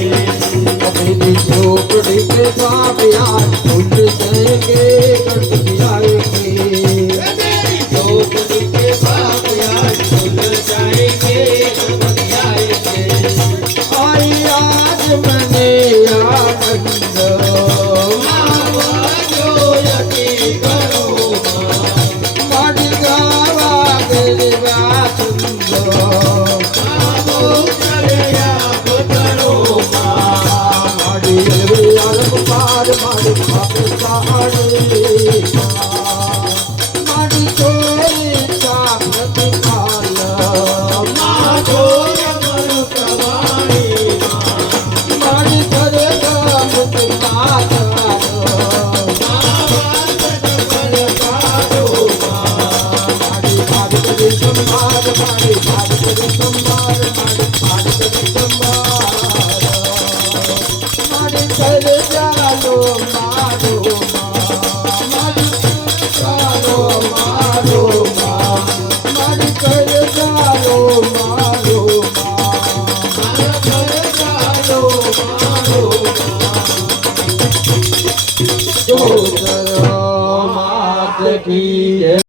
अपनी झोपड़ी के बाप यार उठ जाएंगे गणपति आएंगे झोपड़ी के बाप यार उठ जाएंगे गणपति आएंगे आई आज मैंने आनंद जो यकीन करो माड़ी गावा मेरी बात